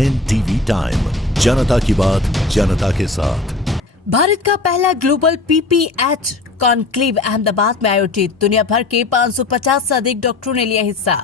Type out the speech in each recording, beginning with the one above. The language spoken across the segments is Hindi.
NTV टाइम, जनता की बात जनता के साथ। भारत का पहला ग्लोबल PPH कॉन्क्लेव अहमदाबाद में आयोजित। दुनिया भर के 550 से अधिक डॉक्टरों ने लिया हिस्सा।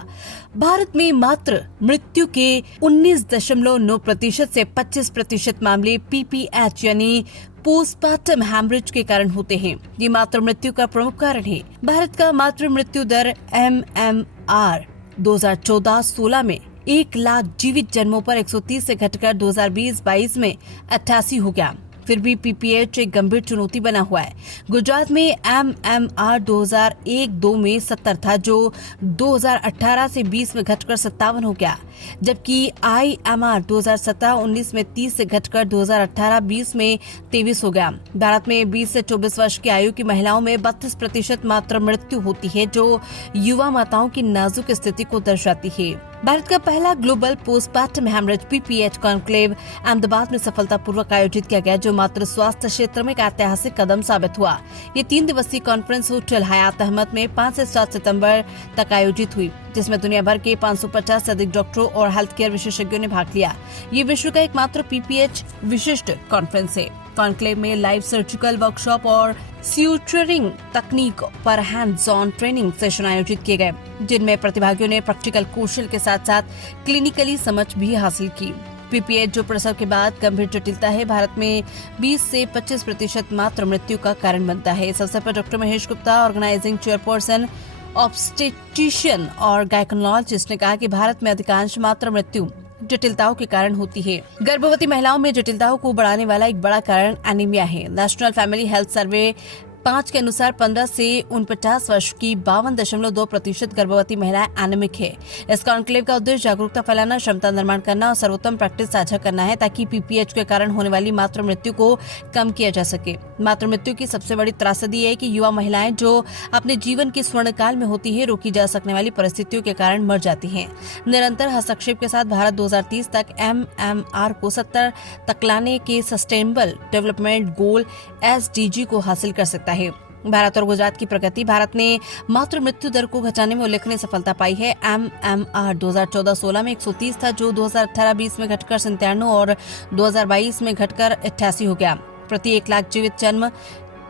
भारत में मात्र मृत्यु के 19.9% से 25% मामले PPH यानी पोस्टमार्टम हैमरेज के कारण होते हैं। ये मातृ मृत्यु का प्रमुख कारण है। भारत का मातृ मृत्यु दर MMR 2014-16 में 1 लाख जीवित जन्मों पर 130 से घटकर 2020-22 में 88 हो गया। फिर भी PPH एक गंभीर चुनौती बना हुआ है। गुजरात में MMR 2001-2 में 70 था, जो 2018 से 20 में घटकर 57 हो गया, जबकि IMR 2017-19 में 30 से घटकर 2018-20 में 23 हो गया। भारत में 20 से 24 वर्ष की आयु की महिलाओं में 32% मातृ मृत्यु होती है, जो युवा माताओं की नाजुक स्थिति को दर्शाती है। भारत का पहला global postmortem haemorrhage PPH conclave Ahmedabad में सफलतापूर्वक आयोजित किया गया, जो मात्र स्वास्थ्य क्षेत्र में एक ऐतिहासिक कदम साबित हुआ। ये 3 दिवसीय कॉन्फ्रेंस होटल हयात अहमद में 5 से 7 सितंबर तक आयोजित हुई, जिसमें दुनिया भर के 550 से अधिक डॉक्टरों और हेल्थ केयर विशेषज्ञों ने भाग लिया। ये विश्व का एकमात्र PPH विशिष्ट कॉन्फ्रेंस है। कॉन्क्लेव में लाइव सर्जिकल वर्कशॉप और स्यूचरिंग तकनीक पर हैंड्स ऑन ट्रेनिंग सेशन आयोजित किए गए, जिनमें प्रतिभागियों ने प्रैक्टिकल कौशल के साथ साथ क्लिनिकली समझ भी हासिल की। PPH जो प्रसव के बाद गंभीर जटिलता है, भारत में 20 से 25% मातृ मृत्यु का कारण बनता है। इस अवसर पर doctor Mahesh Gupta, organizing chairperson obstetrician और गायकोनोलॉजिस्ट ने कहा कि भारत में अधिकांश मातृ मृत्यु जटिलताओं के कारण होती है। गर्भवती महिलाओं में जटिलताओं को बढ़ाने वाला एक बड़ा कारण एनीमिया है। नेशनल फैमिली हेल्थ सर्वे 5 के अनुसार 15 से 49 वर्ष की 52.2% गर्भवती महिलाएं एनीमिक है। इस कॉन्क्लेव का उद्देश्य जागरूकता फैलाना, क्षमता निर्माण करना और सर्वोत्तम प्रैक्टिस साझा करना है, ताकि PPH के कारण होने वाली मातृ मृत्यु को कम किया जा सके। मातृ मृत्यु की सबसे बड़ी त्रासदी है कि युवा महिलाएं जो अपने जीवन के स्वर्ण काल में होती है, रोकी जा सकने वाली परिस्थितियों के कारण मर जाती हैं। निरंतर हस्तक्षेप के साथ भारत 2030 तक MMR को 70 तक लाने के सस्टेनेबल डेवलपमेंट गोल SDG को हासिल कर सकता है। भारत और गुजरात की प्रगति। भारत ने मातृ मृत्यु दर को घटाने में उल्लेखनीय सफलता पाई है। MMR 2014-16 में 130 था, जो 2018-20 में घटकर 97 और 2022 में घटकर 88 हो गया। प्रति 1 लाख जीवित जन्म।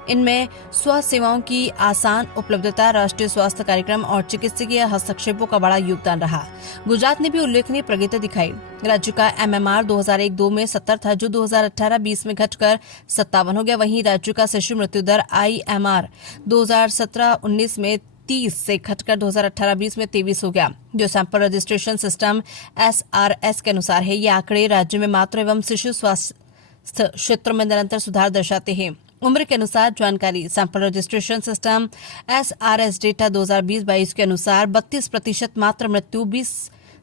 इनमें स्वास्थ्य सेवाओं की आसान उपलब्धता, राष्ट्रीय स्वास्थ्य कार्यक्रम और चिकित्सकीय हस्तक्षेपों का बड़ा योगदान रहा। गुजरात ने भी उल्लेखनीय प्रगति दिखाई। राज्य का MMR 2001-2 में 70 था, जो 2018-20 में घटकर 57 हो गया। वहीं राज्य का शिशु मृत्यु दर IMR 2017-19 में 30 से घटकर 2018-20 में 23 हो गया, जो सैंपल रजिस्ट्रेशन सिस्टम SRS के अनुसार है। ये आंकड़े राज्य में मातृ एवं शिशु स्वास्थ्य क्षेत्र में निरंतर सुधार दर्शाते हैं। उम्र के अनुसार जानकारी। Sample registration system SRS data 2020-22 के अनुसार 32% मातृ मृत्यु 20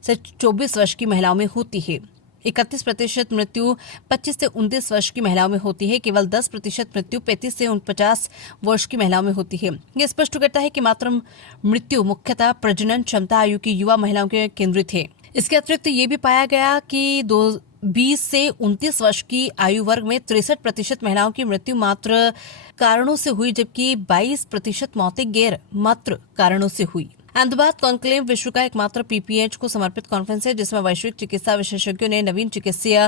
से 24 वर्ष की महिलाओं में होती है। 31% मृत्यु 25 से 29 वर्ष की महिलाओं में होती है। केवल 10% मृत्यु 35 से 49 वर्ष की महिलाओं में होती है। यह स्पष्ट करता है कि मातृ मृत्यु मुख्यतः प्रजनन क्षमता आयु की युवा महिलाओं के केंद्रित है। इसके अतिरिक्त ये भी पाया गया कि 20 से 29 वर्ष की आयु वर्ग में 63% महिलाओं की मृत्यु मातृ कारणों से हुई, जबकि 22% मौतें गैर मातृ कारणों से हुई। अहमदाबाद कॉन्क्लेव विश्व का एकमात्र PPH को समर्पित कॉन्फ्रेंस है, जिसमें वैश्विक चिकित्सा विशेषज्ञों ने नवीन चिकित्सीय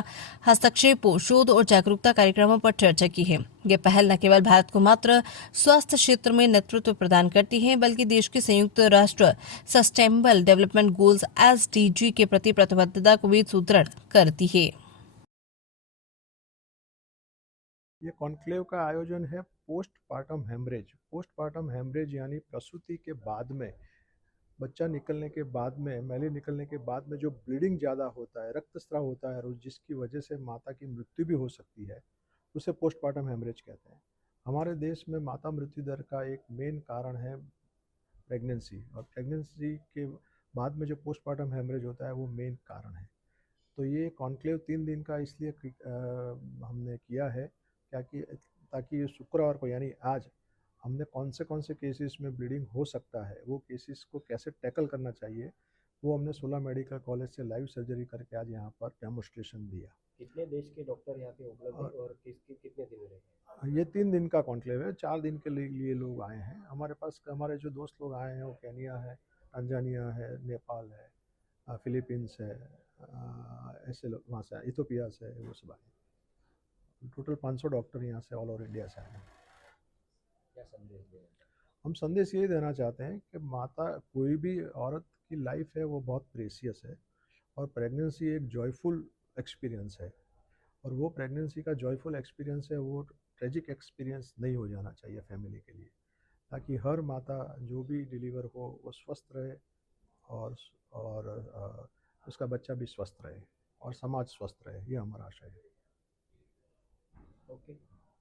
हस्तक्षेपों, शोध और जागरूकता कार्यक्रमों पर चर्चा की है। ये पहल न केवल भारत को मात्र स्वास्थ्य क्षेत्र में नेतृत्व प्रदान करती है, बल्कि देश के संयुक्त राष्ट्र सस्टेनेबल डेवलपमेंट गोल्स SDG के प्रति प्रतिबद्धता को भी सुदृढ़ करती है। ये कॉन्क्लेव का आयोजन है पोस्टपार्टम हेमरेज। पोस्टपार्टम हेमरेज यानी प्रसूति के बाद में, बच्चा निकलने के बाद में, मैली निकलने के बाद में जो ब्लीडिंग ज़्यादा होता है, रक्तस्राव होता है, और जिसकी वजह से माता की मृत्यु भी हो सकती है, उसे पोस्टपार्टम हेमरेज कहते हैं। हमारे देश में माता मृत्यु दर का एक मेन कारण है प्रेगनेंसी, और प्रेगनेंसी के बाद में जो पोस्टपार्टम हेमरेज होता है वो मेन कारण है। तो ये कॉन्क्लेव 3 दिन का इसलिए हमने किया है ताकि शुक्रवार को यानी आज हमने कौन से केसेस में ब्लीडिंग हो सकता है, वो केसेस को कैसे टैकल करना चाहिए, वो हमने 16 मेडिकल कॉलेज से लाइव सर्जरी करके आज यहाँ पर डेमोस्ट्रेशन दिया। कितने देश के डॉक्टर यहाँ पे उपलब्ध हैं और कितने दिन रहेंगे? ये 3 दिन का कॉन्क्लेव है। 4 दिन के लिए लोग आए हैं हमारे पास। हमारे जो दोस्त लोग आए हैं वो केनिया है, तंजानिया है, नेपाल है, फिलीपींस है, ऐसे लोग वहाँ से आए, इथोपिया से वो सब आए। टोटल 500 डॉक्टर यहाँ से ऑल ओवर इंडिया से आए हैं। क्या संदेश देना? हम संदेश यही देना चाहते हैं कि माता, कोई भी औरत की लाइफ है वो बहुत प्रेशियस है, और प्रेगनेंसी एक जॉयफुल एक्सपीरियंस है, और वो प्रेगनेंसी का जॉयफुल एक्सपीरियंस है, वो ट्रेजिक एक्सपीरियंस नहीं हो जाना चाहिए फैमिली के लिए, ताकि हर माता जो भी डिलीवर हो वो स्वस्थ रहे, और उसका बच्चा भी स्वस्थ रहे और समाज स्वस्थ रहे, ये हमारा आशय है। ओके।